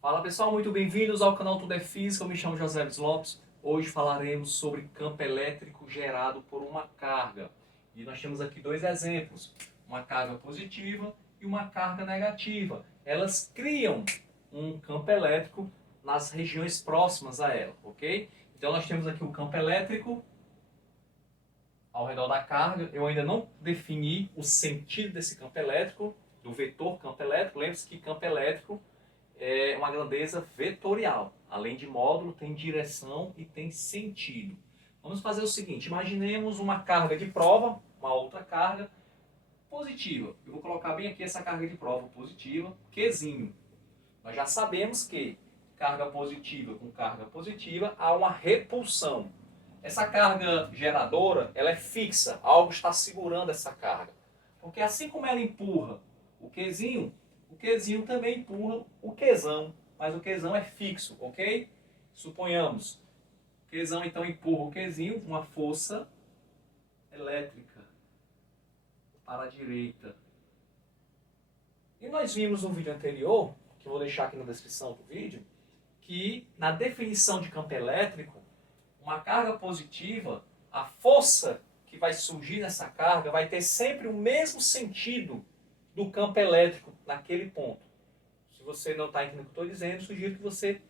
Fala pessoal, muito bem-vindos ao canal Tudo é Física, eu me chamo José Lopes. Hoje falaremos sobre campo elétrico gerado por uma carga. E nós temos aqui dois exemplos, uma carga positiva e uma carga negativa. Elas criam um campo elétrico nas regiões próximas a ela, ok? Então nós temos aqui o campo elétrico ao redor da carga. Eu ainda não defini o sentido desse campo elétrico, do vetor campo elétrico. Lembre-se que campo elétrico é uma grandeza vetorial. Além de módulo, tem direção e tem sentido. Vamos fazer o seguinte, imaginemos uma carga de prova, uma outra carga positiva. Eu vou colocar bem aqui essa carga de prova positiva, Qzinho. Nós já sabemos que carga positiva com carga positiva há uma repulsão. Essa carga geradora, ela é fixa, algo está segurando essa carga. Porque assim como ela empurra o Qzinho também empurra o Qzão, mas o Qzão é fixo, ok? Suponhamos, o Qzão então empurra o Qzinho, uma força elétrica para a direita. E nós vimos no vídeo anterior, que eu vou deixar aqui na descrição do vídeo, que na definição de campo elétrico, uma carga positiva, a força que vai surgir nessa carga vai ter sempre o mesmo sentido do campo elétrico naquele ponto. Se você não está entendendo o que eu estou dizendo, sugiro que você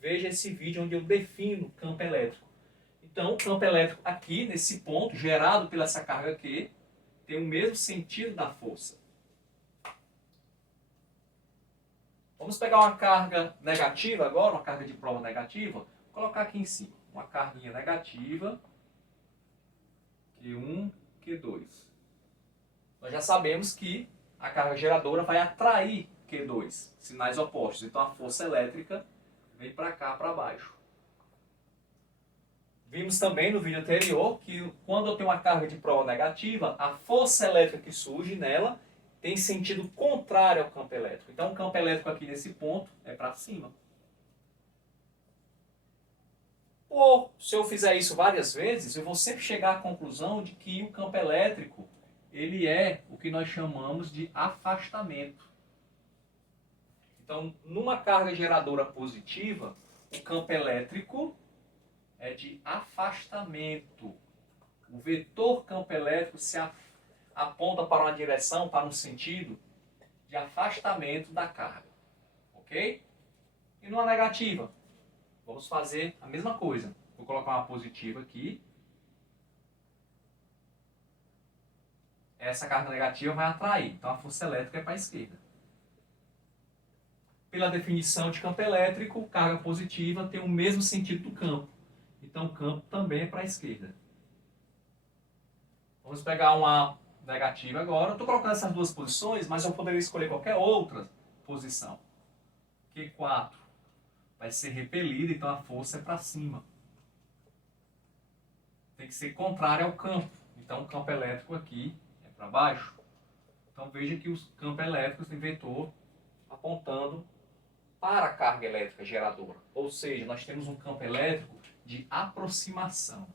veja esse vídeo onde eu defino o campo elétrico. Então, o campo elétrico aqui, nesse ponto, gerado pela essa carga Q, tem o mesmo sentido da força. Vamos pegar uma carga negativa agora, uma carga de prova negativa, vou colocar aqui em cima. Uma carguinha negativa, Q1, Q2. Nós já sabemos que a carga geradora vai atrair Q2, sinais opostos. Então a força elétrica vem para cá, para baixo. Vimos também no vídeo anterior que quando eu tenho uma carga de prova negativa, a força elétrica que surge nela tem sentido contrário ao campo elétrico. Então o campo elétrico aqui nesse ponto é para cima. Ou, se eu fizer isso várias vezes, eu vou sempre chegar à conclusão de que o campo elétrico ele é o que nós chamamos de afastamento. Então, numa carga geradora positiva, o campo elétrico é de afastamento. O vetor campo elétrico se aponta para uma direção, para um sentido de afastamento da carga. Ok? E numa negativa, vamos fazer a mesma coisa. Vou colocar uma positiva aqui. Essa carga negativa vai atrair. Então a força elétrica é para a esquerda. Pela definição de campo elétrico, carga positiva tem o mesmo sentido do campo. Então o campo também é para a esquerda. Vamos pegar uma negativa agora. Eu estou colocando essas duas posições, mas eu poderia escolher qualquer outra posição. Q4 vai ser repelida, então a força é para cima. Tem que ser contrária ao campo. Então o campo elétrico aqui é para baixo. Então veja que os campos elétricos têm vetor apontando para a carga elétrica geradora. Ou seja, nós temos um campo elétrico de aproximação.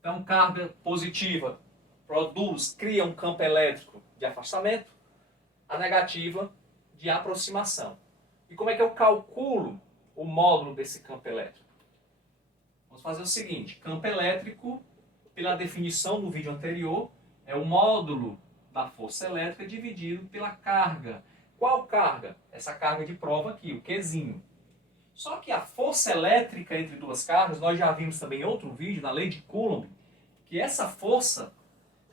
Então carga positiva cria um campo elétrico de afastamento, a negativa de aproximação. E como é que eu calculo o módulo desse campo elétrico? Vamos fazer o seguinte, campo elétrico, pela definição do vídeo anterior, é o módulo da força elétrica dividido pela carga. Qual carga? Essa carga de prova aqui, o Qzinho. Só que a força elétrica entre duas cargas, nós já vimos também em outro vídeo, na lei de Coulomb, que essa força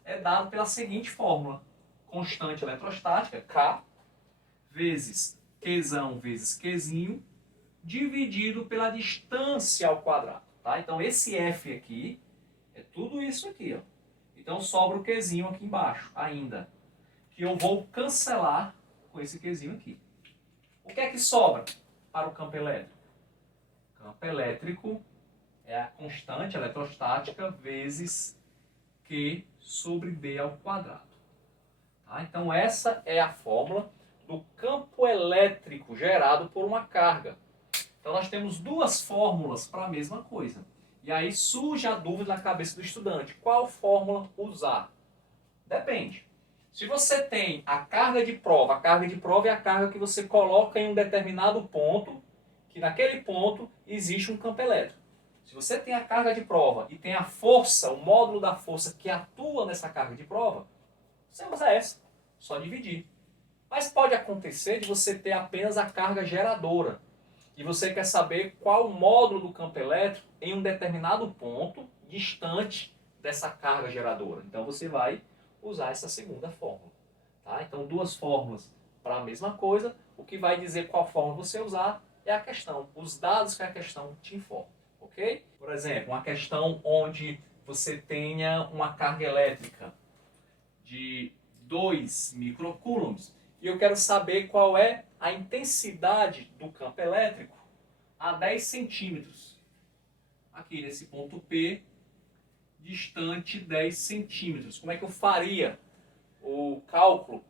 é dada pela seguinte fórmula. Constante eletrostática, K, vezes Qzão vezes Qzinho, dividido pela distância ao quadrado. Tá? Então esse F aqui é tudo isso aqui. Ó. Então sobra o Qzinho aqui embaixo ainda, que eu vou cancelar com esse Qzinho aqui. O que é que sobra para o campo elétrico? O campo elétrico é a constante eletrostática vezes Q sobre D ao quadrado. Tá? Então essa é a fórmula do campo elétrico gerado por uma carga. Então nós temos duas fórmulas para a mesma coisa. E aí surge a dúvida na cabeça do estudante. Qual fórmula usar? Depende. Se você tem a carga de prova é a carga que você coloca em um determinado ponto, que naquele ponto existe um campo elétrico. Se você tem a carga de prova e tem a força, o módulo da força que atua nessa carga de prova, você usa essa, só dividir. Mas pode acontecer de você ter apenas a carga geradora e você quer saber qual o módulo do campo elétrico em um determinado ponto distante dessa carga geradora. Então você vai usar essa segunda fórmula. Tá? Então duas fórmulas para a mesma coisa. O que vai dizer qual fórmula você usar é a questão, os dados que a questão te informa. Ok? Por exemplo, uma questão onde você tenha uma carga elétrica de 2 microcoulombs e eu quero saber qual é a intensidade do campo elétrico a 10 centímetros. Aqui nesse ponto P, distante 10 centímetros. Como é que eu faria o cálculo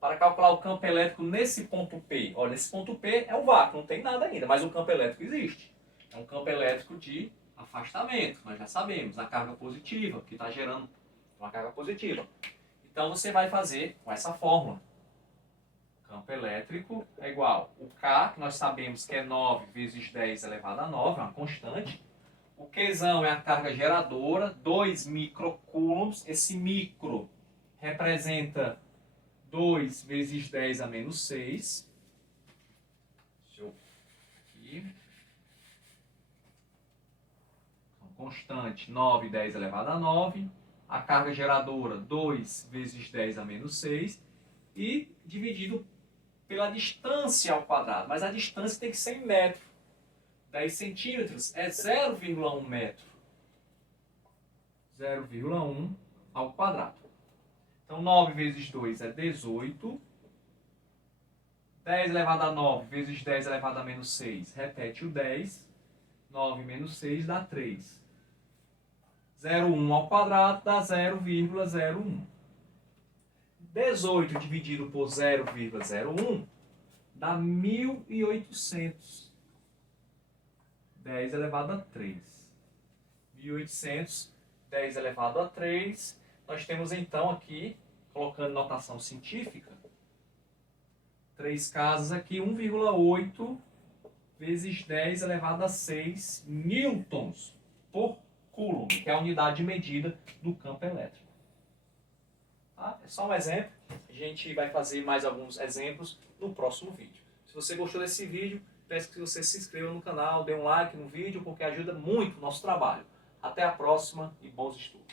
para calcular o campo elétrico nesse ponto P? Olha, nesse ponto P é o vácuo, não tem nada ainda, mas o campo elétrico existe. É um campo elétrico de afastamento, nós já sabemos, a carga positiva, que está gerando uma carga positiva. Então você vai fazer com essa fórmula. Campo elétrico é igual o K, que nós sabemos que é 9 vezes 10 elevado a 9, é uma constante. O Qzão é a carga geradora, 2 microcoulombs. Esse micro representa 2 vezes 10 a menos 6. Deixa eu aqui. Constante, 9, 10 elevado a 9. A carga geradora, 2 vezes 10 a menos 6. E dividido pela distância ao quadrado. Mas a distância tem que ser em metro. 10 centímetros é 0,1 metro. 0,1 ao quadrado. Então 9 vezes 2 é 18. 10 elevado a 9 vezes 10 elevado a menos 6. Repete o 10. 9 menos 6 dá 3. 0,1 ao quadrado dá 0,01. 18 dividido por 0,01 dá 1.800. 10 elevado a 3. 1.800, 10 elevado a 3. Nós temos então aqui, colocando notação científica, 3 casas aqui, 1,8 vezes 10 elevado a 6 newtons por coulomb, que é a unidade de medida do campo elétrico. Tá? É só um exemplo. A gente vai fazer mais alguns exemplos no próximo vídeo. Se você gostou desse vídeo, peço que você se inscreva no canal, dê um like no vídeo, porque ajuda muito o nosso trabalho. Até a próxima e bons estudos.